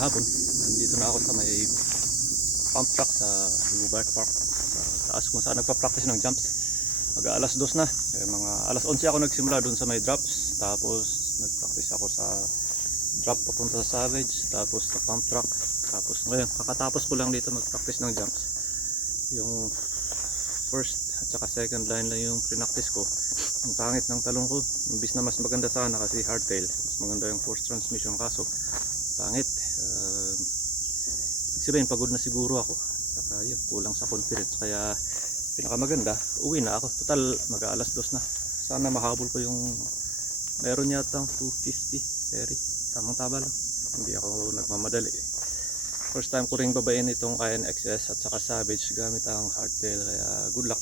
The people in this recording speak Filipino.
hapon. Nandito na ako sa may pump track sa Bike Park sa taas kung saan nagpa-practice ng jumps. Mag-alas 2 na, mga alas 11 ako nagsimula dun sa may drops, tapos nag-practice ako sa drop papunta sa Savage, tapos sa pump track, tapos ngayon kakatapos ko lang dito mag-practice ng jumps. Yung first at saka second line lang yung pre-practice ko. Ang pangit ng talong ko, imbis na mas maganda sana kasi hardtail, mas maganda yung force transmission, kaso pangit. Ibig sabihin pagod na siguro ako, saka yun, kulang sa confidence, kaya pinakamaganda uwi na ako. Total mag-aalas 2 na, sana mahabol ko yung meron yatang 250 ferry, tamang tama lang, hindi ako nagmamadali. First time ko ring babayin itong KNXS at saka Savage gamit ang hardtail, kaya good luck.